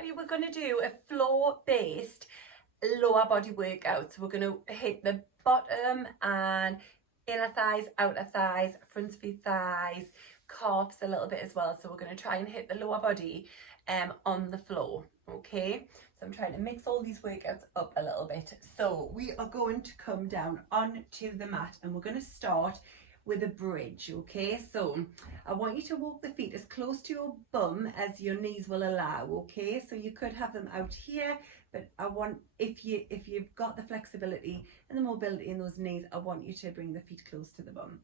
everybody, we're going to do a floor-based lower body workout. So we're going to hit the bottom and inner thighs, outer thighs, front of your thighs, calves a little bit as well. So we're going to try and hit the lower body on the floor, okay? So I'm trying to mix all these workouts up a little bit. So we are going to come down onto the mat and we're going to start with a bridge, okay? So I want you to walk the feet as close to your bum as your knees will allow, okay? So you could have them out here, but I want, if you've got the flexibility and the mobility in those knees, I want you to bring the feet close to the bum.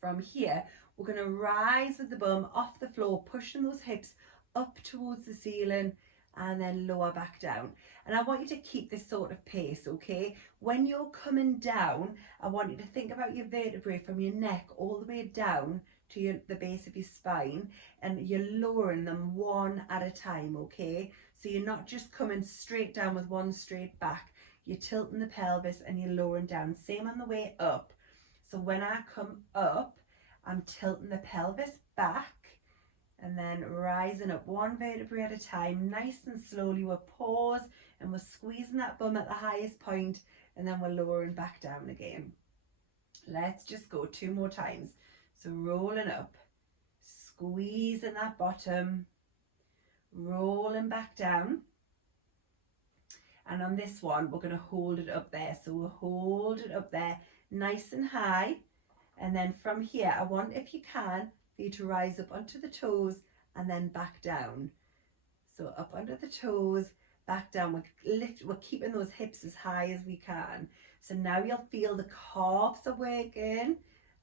From here, we're going to rise with the bum off the floor, pushing those hips up towards the ceiling and then lower back down. And I want you to keep this sort of pace, okay? When you're coming down, I want you to think about your vertebrae from your neck all the way down to the base of your spine, and you're lowering them one at a time, okay? So you're not just coming straight down with one straight back. You're tilting the pelvis and you're lowering down. Same on the way up. So when I come up, I'm tilting the pelvis back and then rising up one vertebrae at a time, nice and slowly. We'll pause and we're squeezing that bum at the highest point, and then we're lowering back down again. Let's just go 2 more times. So rolling up, squeezing that bottom, rolling back down. And on this one, we're going to hold it up there. So we'll hold it up there nice and high. And then from here, I want, if you can, for you to rise up onto the toes and then back down. So up under the toes, back down. We're keeping those hips as high as we can. So now you'll feel the calves are working.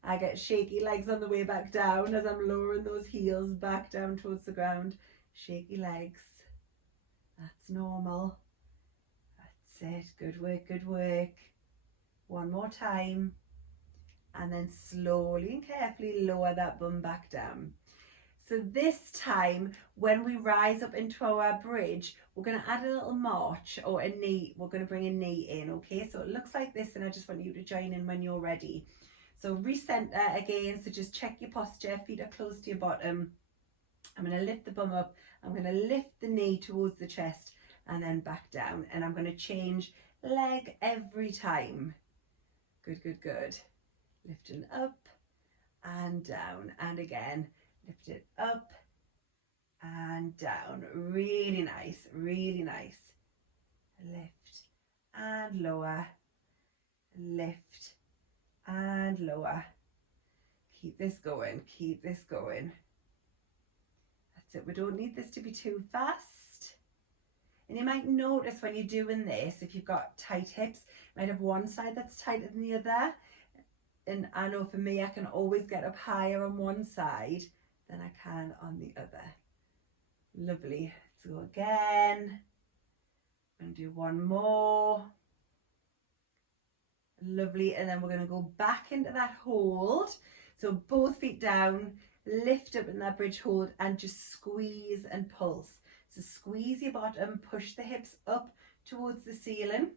I get shaky legs on the way back down as I'm lowering those heels back down towards the ground. Shaky legs. That's normal. That's it. Good work, good work. One more time. And then slowly and carefully lower that bum back down. So this time, when we rise up into our bridge, we're going to add a little march or a knee. We're going to bring a knee in, okay? So it looks like this, and I just want you to join in when you're ready. So recenter again, so just check your posture, feet are close to your bottom. I'm going to lift the bum up, I'm going to lift the knee towards the chest and then back down. And I'm going to change leg every time. Good, good, good. Lifting up and down, and again, lift it up and down. Really nice, really nice. Lift and lower, lift and lower. Keep this going, keep this going. That's it, we don't need this to be too fast. And you might notice when you're doing this, if you've got tight hips, you might have one side that's tighter than the other. And I know for me, I can always get up higher on one side than I can on the other. Lovely. Let's go again. I'm going to do one more. Lovely. And then we're going to go back into that hold. So both feet down, lift up in that bridge hold and just squeeze and pulse. So squeeze your bottom, push the hips up towards the ceiling.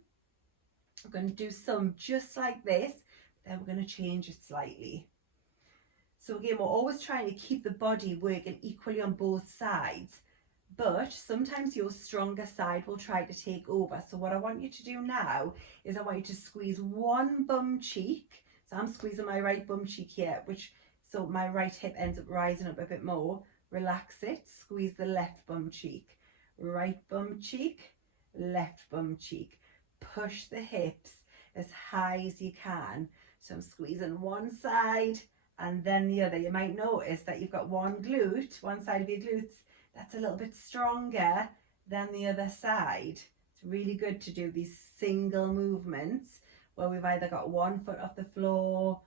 We're going to do some just like this. Then we're going to change it slightly. So again, we're always trying to keep the body working equally on both sides, but sometimes your stronger side will try to take over. So what I want you to do now is I want you to squeeze one bum cheek. So I'm squeezing my right bum cheek here, so my right hip ends up rising up a bit more. Relax it, squeeze the left bum cheek. Right bum cheek, left bum cheek. Push the hips as high as you can. So I'm squeezing one side and then the other. You might notice that you've got one side of your glutes that's a little bit stronger than the other side. It's really good to do these single movements where we've either got one foot off the floor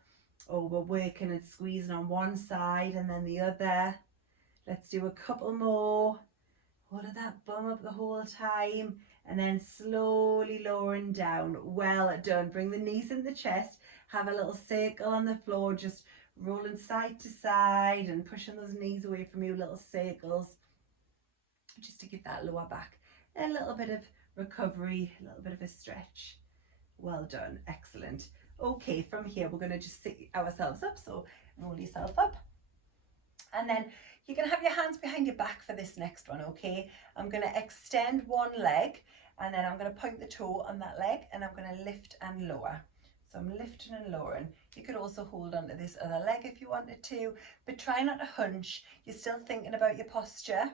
or we're working and squeezing on one side and then the other. Let's do a couple more. Hold that bum up the whole time and then slowly lowering down. Well done. Bring the knees in the chest. Have a little circle on the floor, just rolling side to side and pushing those knees away from you, little circles, just to give that lower back a little bit of recovery, a little bit of a stretch. Well done, excellent. Okay, from here we're going to just sit ourselves up, so roll yourself up. And then You can have your hands behind your back for this next one, okay? I'm going to extend one leg and then I'm going to point the toe on that leg and I'm going to lift and lower. So I'm lifting and lowering. You could also hold onto this other leg if you wanted to, but try not to hunch. You're still thinking about your posture.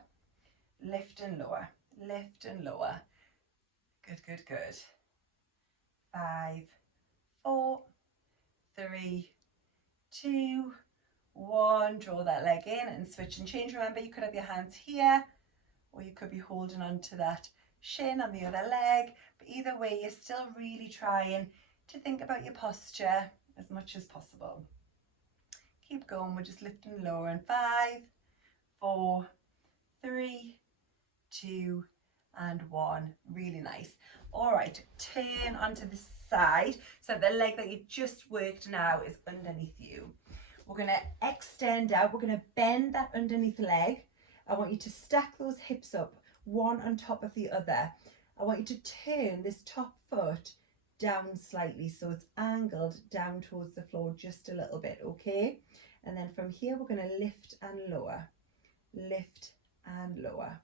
Lift and lower, lift and lower. Good, good, good. 5, 4, 3, 2, 1. Draw that leg in and switch and change. Remember, you could have your hands here or you could be holding on to that shin on the other leg. But either way, you're still really trying to think about your posture as much as possible. Keep going. We're just lifting and lowering. 5, 4, 3, 2, and 1. Really nice. All right, turn onto the side. So the leg that you just worked now is underneath you. We're going to extend out. We're going to bend that underneath leg. I want you to stack those hips up, one on top of the other. I want you to turn this top foot down slightly so it's angled down towards the floor just a little bit, okay? And then from here we're going to lift and lower, lift and lower.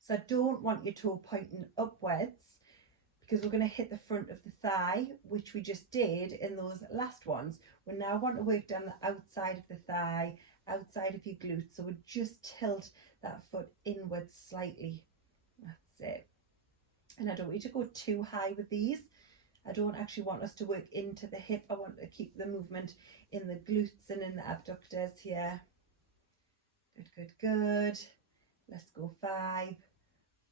So I don't want your toe pointing upwards because we're going to hit the front of the thigh, which we just did in those last ones. We now want to work down the outside of the thigh, outside of your glutes. So we just tilt that foot inwards slightly. That's it. And I don't want you to go too high with these. I don't actually want us to work into the hip. I want to keep the movement in the glutes and in the abductors here. Good, good, good. Let's go. 5,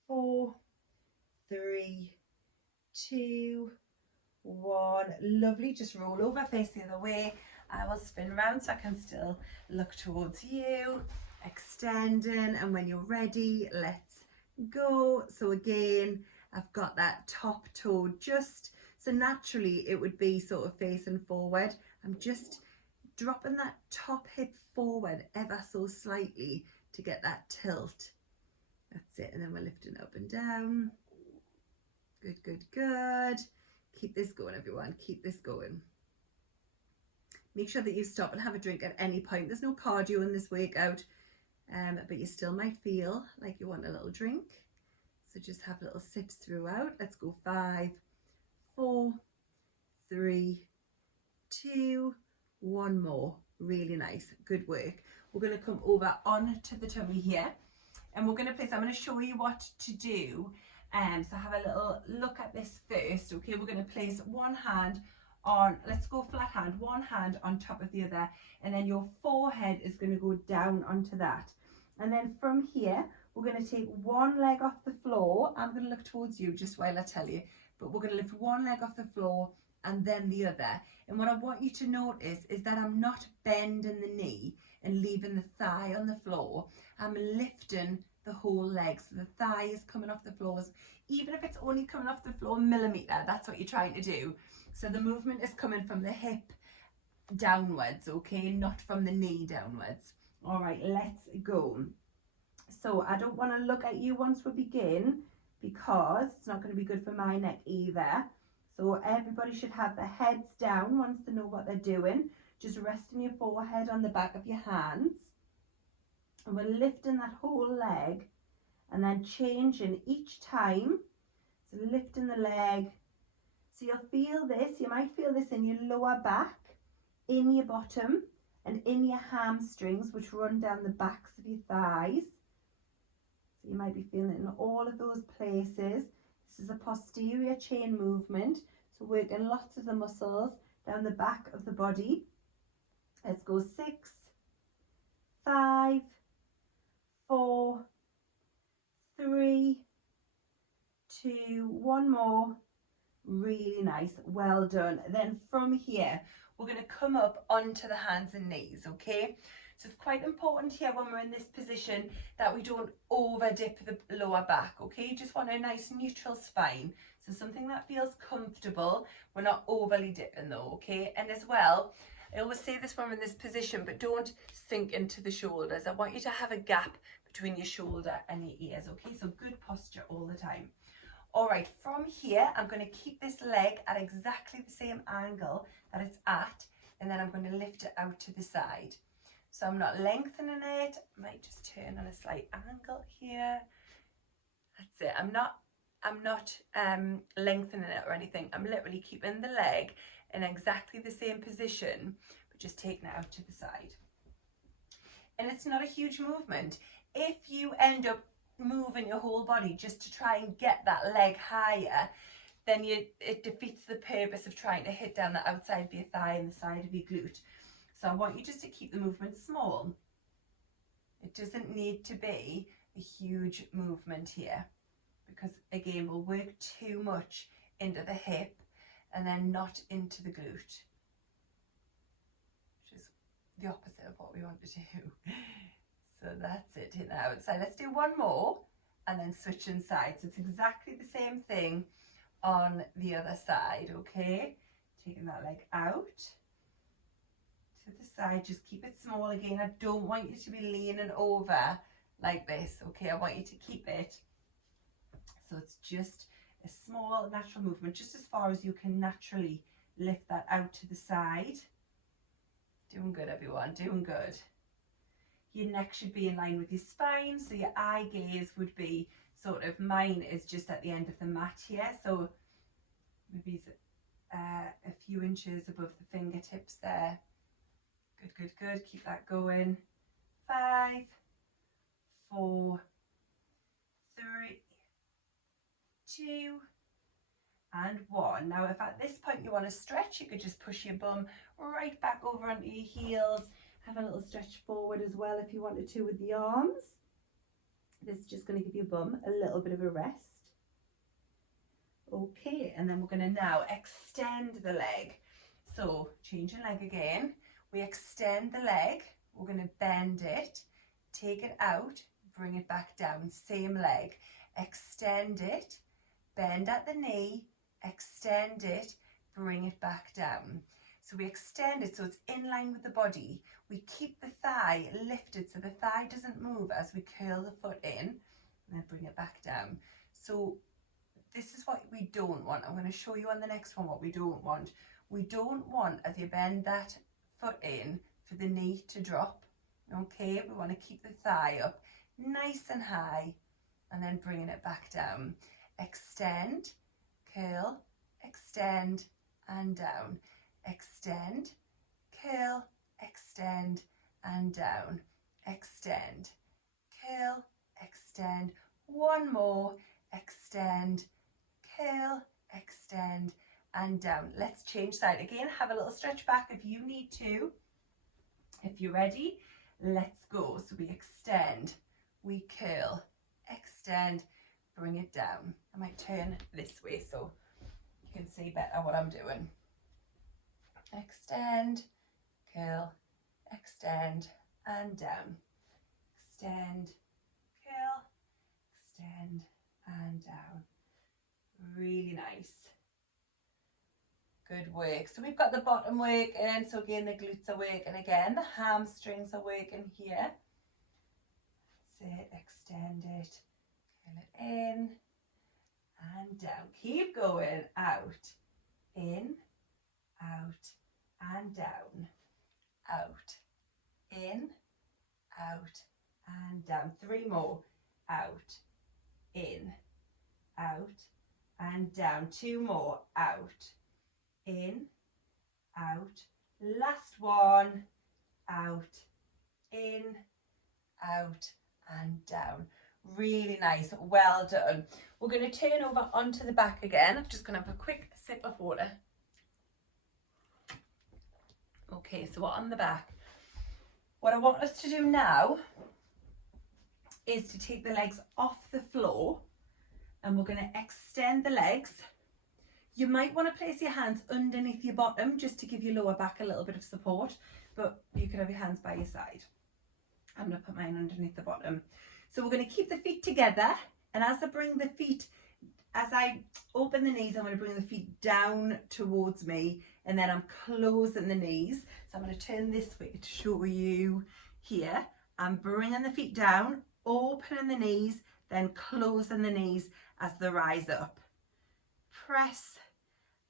4, 3, 2, 1. Lovely. Just roll over, face the other way. I will spin around so I can still look towards you. Extending, and when you're ready, let's go. So again, I've got that top toe just, so naturally it would be sort of facing forward. I'm just dropping that top hip forward ever so slightly to get that tilt. That's it. And then we're lifting up and down. Good, good, good. Keep this going, everyone. Keep this going. Make sure that you stop and have a drink at any point. There's no cardio in this workout, but you still might feel like you want a little drink. So just have little sips throughout. Let's go. 5, 4, 3, 2, 1 more. Really nice. Good work. We're going to come over onto the tummy here and we're going to place, I'm going to show you what to do. So have a little look at this first. Okay, we're going to place one hand on, let's go flat hand, one hand on top of the other, and then your forehead is going to go down onto that. And then from here, we're going to take one leg off the floor. I'm going to look towards you just while I tell you, but we're going to lift one leg off the floor and then the other. And what I want you to notice is that I'm not bending the knee and leaving the thigh on the floor. I'm lifting the whole leg, so the thigh is coming off the floor. Even if it's only coming off the floor a millimetre, that's what you're trying to do. So the movement is coming from the hip downwards, okay, not from the knee downwards. All right, let's go. So I don't want to look at you once we begin because it's not going to be good for my neck either. So everybody should have their heads down once they know what they're doing. Just resting your forehead on the back of your hands. And we're lifting that whole leg and then changing each time. So lifting the leg. So you'll feel this, you might feel this in your lower back, in your bottom, and in your hamstrings, which run down the backs of your thighs. So you might be feeling it in all of those places. This is a posterior chain movement, so working lots of the muscles down the back of the body. Let's go. 6, 5, 4, 3, 2, 1 more. Really nice. Well done. Then from here, we're going to come up onto the hands and knees, okay? So it's quite important here when we're in this position that we don't over dip the lower back, okay? You just want a nice neutral spine. So something that feels comfortable. We're not overly dipping though, okay? And as well, I always say this when we're in this position, but don't sink into the shoulders. I want you to have a gap between your shoulder and your ears, okay? So good posture all the time. All right, from here, I'm going to keep this leg at exactly the same angle that it's at, and then I'm going to lift it out to the side. So I'm not lengthening it. I might just turn on a slight angle here. That's it. I'm not lengthening it or anything. I'm literally keeping the leg in exactly the same position, but just taking it out to the side. And it's not a huge movement. If you end up moving your whole body just to try and get that leg higher, then it defeats the purpose of trying to hit down the outside of your thigh and the side of your glute. So I want you just to keep the movement small. It doesn't need to be a huge movement here, because again, we'll work too much into the hip and then not into the glute, which is the opposite of what we want to do. So that's it, hit the outside. Let's do one more and then switch inside. So it's exactly the same thing on the other side, okay? Taking that leg out to the side, just keep it small. Again, I don't want you to be leaning over like this, okay? I want you to keep it so it's just a small natural movement, just as far as you can naturally lift that out to the side. Doing good, everyone, doing good. Your neck should be in line with your spine, so your eye gaze would be sort of, mine is just at the end of the mat here, so maybe a few inches above the fingertips there. Good, good, good. Keep that going. 5, 4, 3, 2, and 1. Now, if at this point you want to stretch, you could just push your bum right back over onto your heels. Have a little stretch forward as well if you wanted to with the arms. This is just going to give your bum a little bit of a rest. Okay, and then we're going to now extend the leg. So changing leg again. We extend the leg. We're going to bend it, take it out, bring it back down. Same leg. Extend it, bend at the knee, extend it, bring it back down. So we extend it so it's in line with the body. We keep the thigh lifted so the thigh doesn't move as we curl the foot in, and then bring it back down. So this is what we don't want. I'm going to show you on the next one what we don't want. We don't want, as you bend that foot in, for the knee to drop. Okay, we want to keep the thigh up nice and high, and then bringing it back down. Extend, curl, extend, and down. Extend, curl, extend, and down. Extend, curl, extend. One more. Extend, curl, extend, and down. Let's change side again. Have a little stretch back if you need to. If you're ready, let's go. So we extend, we curl, extend, bring it down. I might turn this way so you can see better what I'm doing. Extend, curl, extend, and down. Extend, curl, extend, and down. Really nice. Good work. So we've got the bottom working, so again the glutes are working again, the hamstrings are working here. That's it, extend it, curl it in and down. Keep going, out, in, out, and down, out, in, out, and down. 3 more, out, in, out, and down. 2 more, out, in, out, last one, out, in, out, and down. Really nice, well done. We're going to turn over onto the back again. I'm just going to have a quick sip of water. Okay, so we're on the back. What I want us to do now is to take the legs off the floor, and we're going to extend the legs. You might want to place your hands underneath your bottom just to give your lower back a little bit of support, but you can have your hands by your side. I'm going to put mine underneath the bottom. So we're going to keep the feet together, and as I open the knees, I'm going to bring the feet down towards me, and then I'm closing the knees. So I'm going to turn this way to show you here. I'm bringing the feet down, opening the knees, then closing the knees as they rise up. Press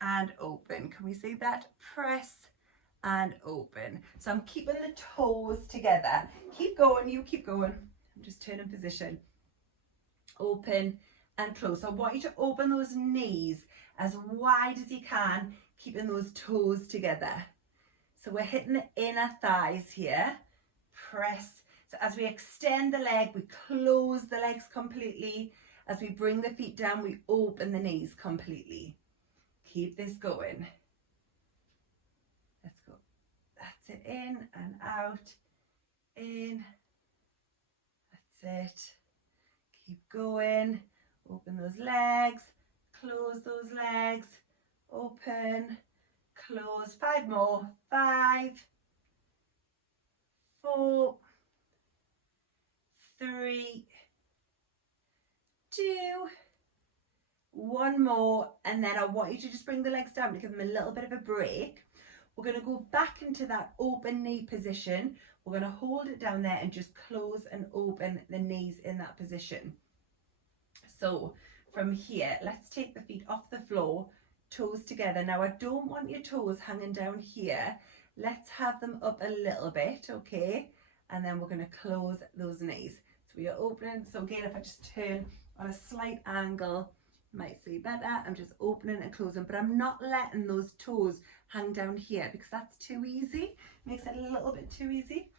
and open. Can we see that? Press and open. So I'm keeping the toes together. Keep going, you keep going. I'm just turning position. Open and close. So I want you to open those knees as wide as you can, keeping those toes together. So we're hitting the inner thighs here. Press. So as we extend the leg, we close the legs completely. As we bring the feet down, we open the knees completely. Keep this going. Let's go. That's it. In and out. In. That's it. Keep going. Open those legs. Close those legs. Open. Close. 5 more. 5, 4, 3, 2, 1 more, and then I want you to just bring the legs down to give them a little bit of a break. We're going to go back into that open knee position. We're going to hold it down there and just close and open the knees in that position. So from here, let's take the feet off the floor, toes together. Now I don't want your toes hanging down here. Let's have them up a little bit, okay? And then we're going to close those knees. So we are opening. So again, if I just turn on a slight angle, you might see better. I'm just opening and closing, but I'm not letting those toes hang down here because that's too easy. Makes it a little bit too easy.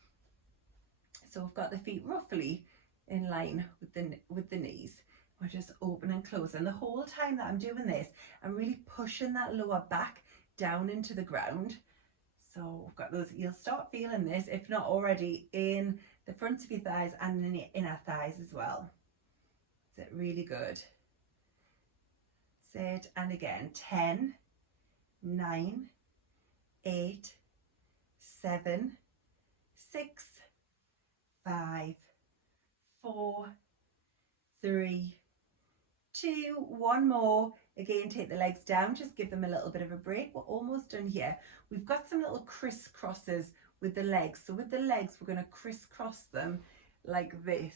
So we've got the feet roughly in line with the knees. We're just open and close. And the whole time that I'm doing this, I'm really pushing that lower back down into the ground. So we've got those, you'll start feeling this, if not already, in the front of your thighs and in your inner thighs as well. Is it really good? That's it. And again, 10, 9, 8, 7, 6, 5, 4, 3, 2, 1 more. Again, take the legs down, just give them a little bit of a break. We're almost done here. We've got some little crisscrosses with the legs. So with the legs, we're going to crisscross them like this,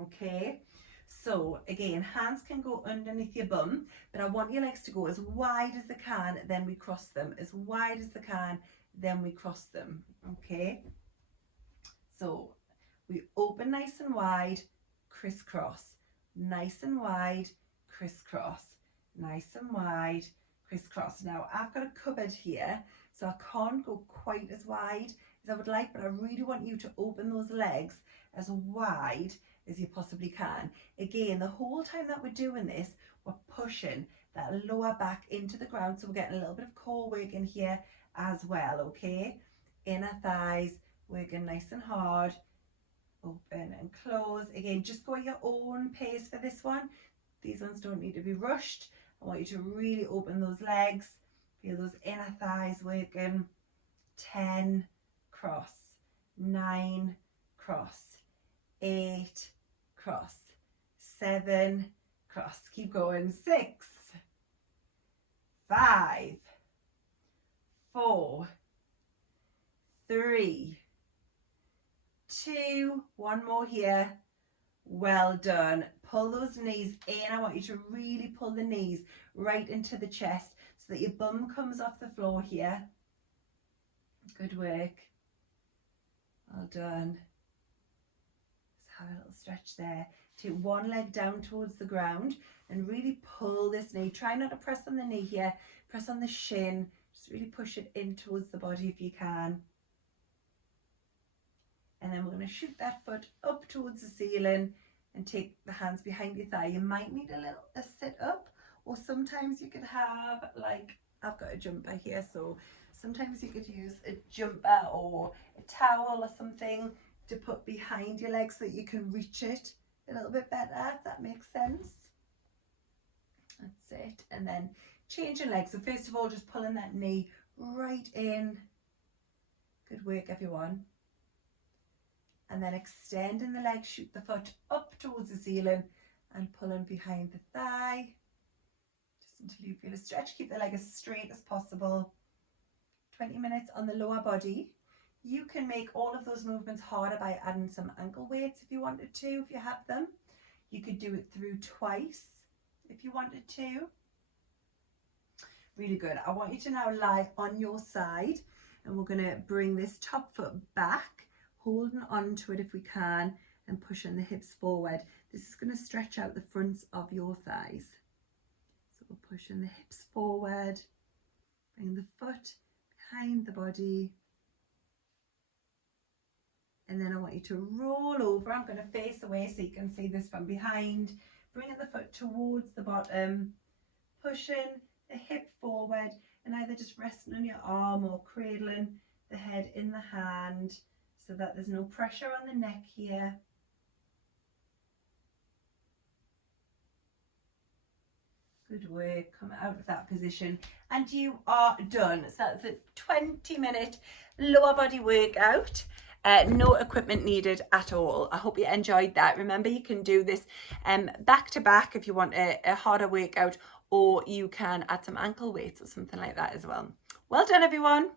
okay? So again, hands can go underneath your bum, but I want your legs to go as wide as they can, then we cross them. As wide as they can, then we cross them, okay? So we open nice and wide, crisscross. Nice and wide, crisscross. Nice and wide, crisscross. Now I've got a cupboard here, so I can't go quite as wide as I would like, but I really want you to open those legs as wide as you possibly can. Again, the whole time that we're doing this, we're pushing that lower back into the ground, so we're getting a little bit of core work in here as well, okay? Inner thighs, working nice and hard. Open and close. Again, just go at your own pace for this one. These ones don't need to be rushed. I want you to really open those legs. Feel those inner thighs working. 10, cross. 9, cross. 8, cross. 7, cross. Keep going. 6, 5, 4, 3, 2, 1 more here. Well done. Pull those knees in. I want you to really pull the knees right into the chest so that your bum comes off the floor here. Good work. Well done. Just have a little stretch there. Take one leg down towards the ground and really pull this knee. Try not to press on the knee here. Press on the shin. Just really push it in towards the body if you can. And then we're going to shoot that foot up towards the ceiling and take the hands behind your thigh. You might need a sit up, or sometimes you could have, like, I've got a jumper here, so sometimes you could use a jumper or a towel or something to put behind your legs so that you can reach it a little bit better, if that makes sense. That's it. And then changing legs. So first of all, just pulling that knee right in. Good work, everyone. And then extending the leg, shoot the foot up towards the ceiling and pulling behind the thigh. Just until you feel a stretch. Keep the leg as straight as possible. 20 minutes on the lower body. You can make all of those movements harder by adding some ankle weights if you wanted to, if you have them. You could do it through twice if you wanted to. Really good. I want you to now lie on your side and we're going to bring this top foot back, holding on to it if we can, and pushing the hips forward. This is going to stretch out the fronts of your thighs. So we're pushing the hips forward, bring the foot behind the body, and then I want you to roll over. I'm going to face away so you can see this from behind, bringing the foot towards the bottom, pushing the hip forward, and either just resting on your arm or cradling the head in the hand so that there's no pressure on the neck here. Good work. Come out of that position and you are done. So that's a 20-minute lower body workout. No equipment needed at all. I hope you enjoyed that. Remember, you can do this back to back if you want a harder workout, or you can add some ankle weights or something like that as well. Well done, everyone.